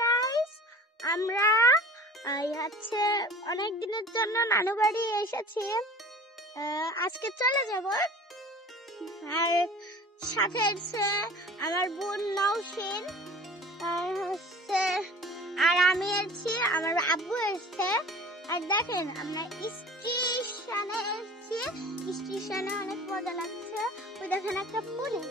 Guys, আমরা অনেক দিনের জন্য নানু বাড়ি এসেছি। আজকে চলে যাব। আর সাথে আছে আমার বোন নওশিন, আর আমি আছি, আমার আব্বু এসছে। আর দেখেন আমরা স্টেশনে এসেছি। স্টেশনে অনেক মজা লাগছে। ওই দেখেন একটা পুলিশ